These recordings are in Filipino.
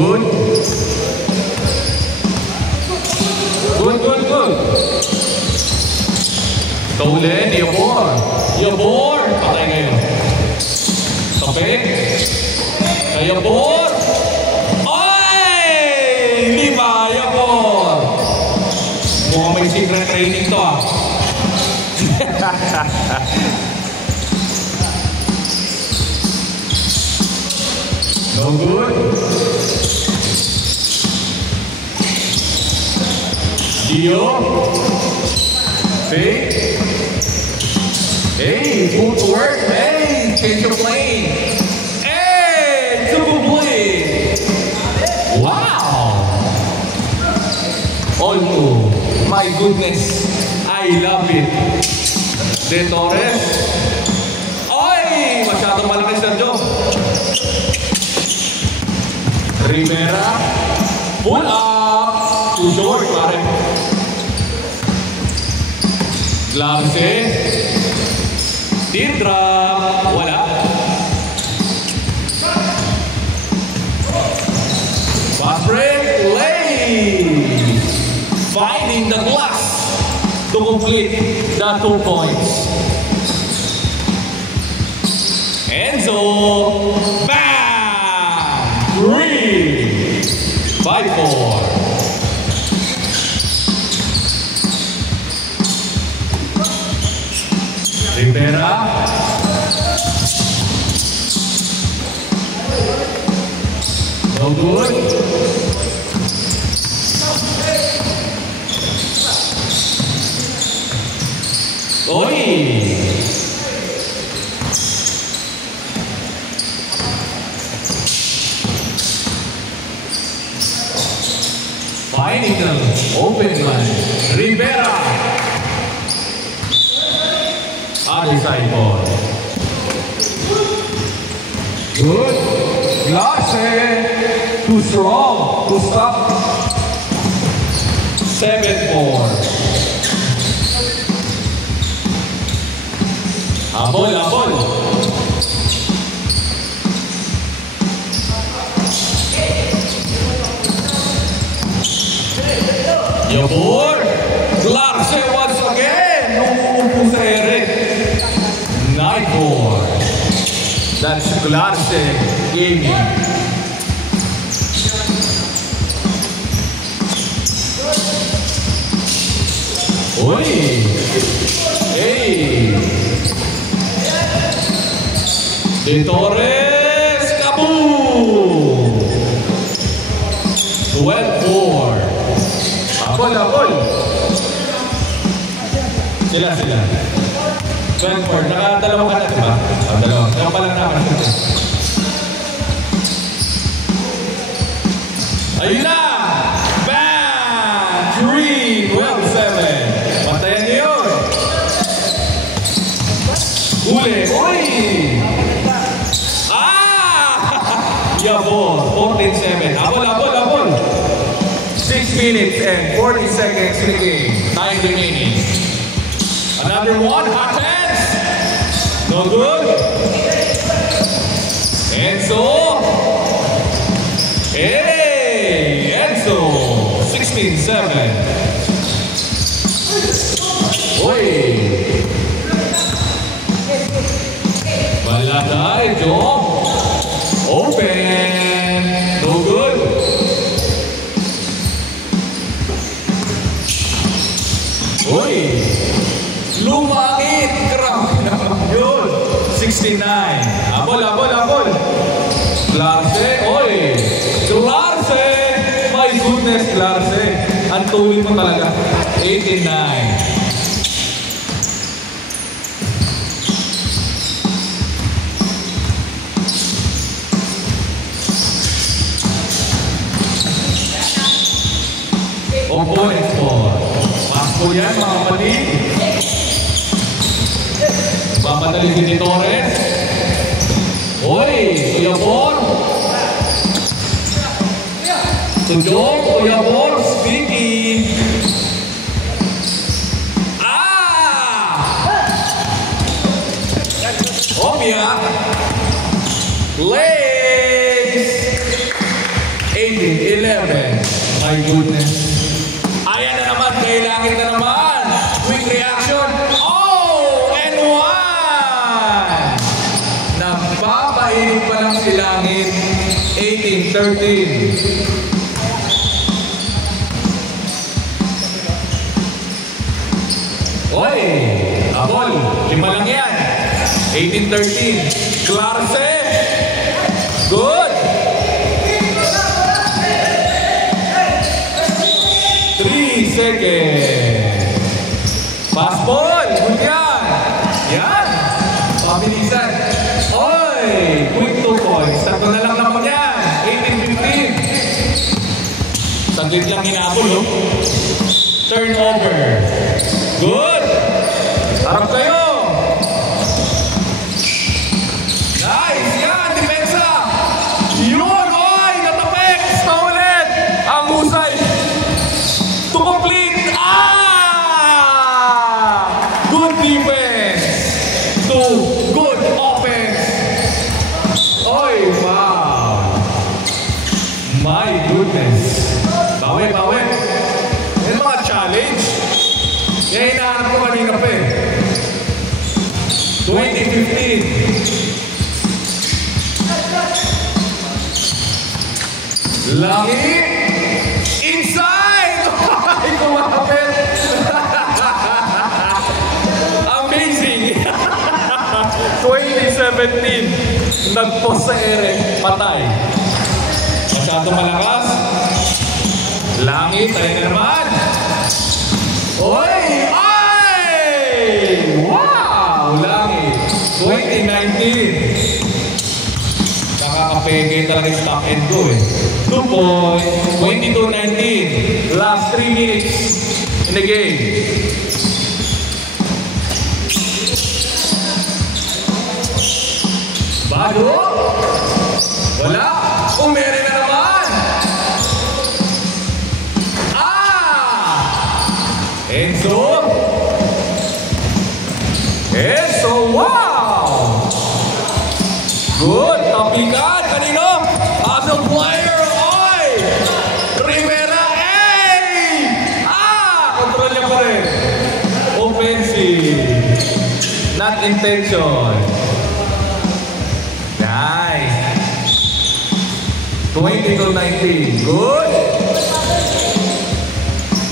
Good. Good. Ito ulit, Yabor. Patay ngayon. Kapit. Kay Yabor. Ay! Hindi ba, Yabor? Mukhang may secret training to ah. No good. Dio. Fake. Hey, footwork. Hey, change your plane. Hey, double play. Wow. Oh, my goodness. I love it. De Torres. Ay, masyadong malaki Sergio. Rivera. Pull up. Too short, pare. Glarce. Teardrop. Wala. Fast break. Lay. Finding the glass to complete the 2 points. Enzo. Bam! 3. 5-4. Rivera. No good. Oi. Finding the open line. Rivera. Side ball. Good. Glarce. Too strong to stop. 7-4. Abol. Yabor. Glarce once again. Numuupo sa ere. 9-4. That's Glarce gaming. Oi. Hey. De Torres. Kaboom. 12-4. Abol. Sila. 12-4. Nakadalawa ka na, diba? Dalawa. Dalawa pa lang naman. Ayun na! Bam! 3, 12-7. Pantayan niyo yun. Huli. Uy! Yabor. 14-7. Abol. 6 minutes and 40 seconds in the game. 9 remaining. Another one. Hot hands. No good. Enzo. Hey, Enzo. 16-7. Oy. Balagay, Joe. Open. No good. Oy. Lumangit. Grabe naman yun. 69. Abol. Glarce. Oy. Glarce. My goodness, Glarce. Ang tuloy mo talaga. 89. Opponent for. Pasko yan, mga kapatid. Papadali si Torres. Oy, Kuya Bor. Sujong, Kuya Bor, speaking. Omia. Legs. 8-4. My goodness. Ayan na naman, kailangan na naman. Quick reaction. Oh! And one! Nagpapainit pa lang si Langit. 18-13. Oy! Abol! 5 lang yan. 18-13. Clarce! Good! 3 seconds. Pass ball! Good yan! Yan! Pabilisan. Oy! Quick 2 points. Tatlo na lang naman yan. 18-15. Saglit lang hinabol, no? Turnover. Good! Harap kayo! Nice! Yan! Depensa! Yun! Oy! Natapik! Sa ulit! Ang husay! To complete! Ah! Good defense! To good offense! Oy! Wow! My goodness! Bawi! Bawi! Yan mga challenge! Yan hinahanap ko kanina pa eh. 2015. Langit! Inside! Ay, kumapit! Amazing! 2017. Nag-post sa ere. Patay. Masyado malakas. Langit, tayo na naman. Oy! Ay! Wow! Langit! 2019. Nakakapeke talaga yung stop and go eh. 2 points. 22-19. Last 3 minutes in the game. Bago? Wala? Umere na naman! Enzo! Enzo, wow! Good! Tapikan! Kanino? Other player! Oy! Rivera! Hey! Control niya pa rin. Offensive. Not intention. Nice. 22-19. Good!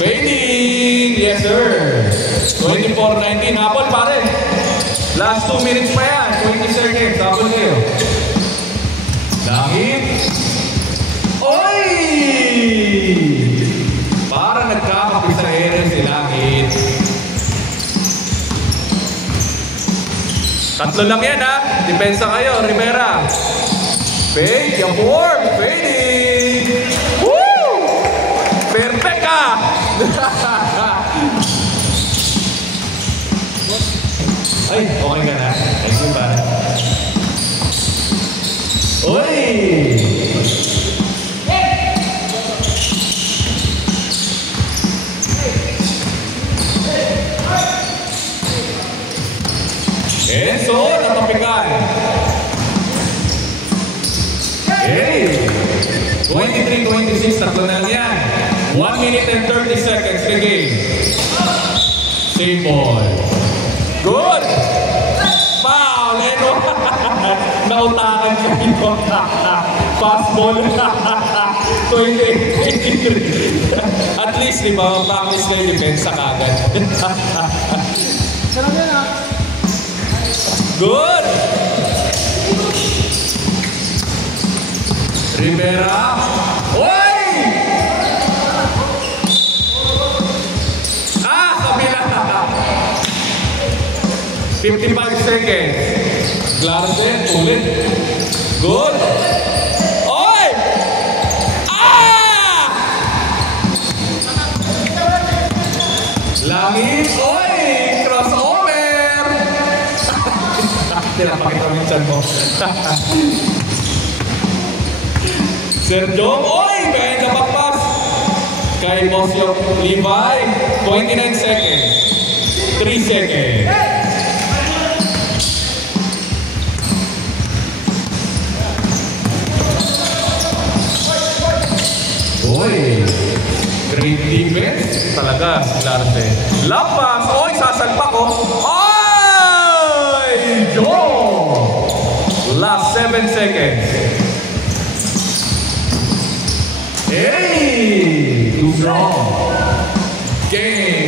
Fading! Yes, sir. 24-19. Habol, pare. Last 2 minutes pa yan. 20 seconds. Habol kayo. Langit. Oy! Para nagkakapit sa area si Langit. Tatlo lang yan, ha? Depensa kayo, Rivera. Fade, yung form. Fading. Woo! Perfect, ha? Ay, okay ka na. Thank you, pare. Uy! Enzo, natapikan. Hey! 23-26, tatlo na lang yan. 1 minute and 30 seconds the game. Same ball. Good! Foul! Eno! Nautakan siya dito. Fast ball. 28. At least, di ba, practice na yung depensa kagad. Good! Rivera. Oy! Kabila. 55 seconds. Clarence, ulit. Good. Oy! Langit. Oy! Crossover! Tinapakita mo yung chan mo. Sergio. Oy! Kaya napagpas. Kay Bosio Levi. 29 seconds. 3 seconds. Oy! Great defense. Talaga, Larte. Lampas. Oy, sasalpak ko. Ay! Joe! Last 7 seconds. Hey! Too strong. Game.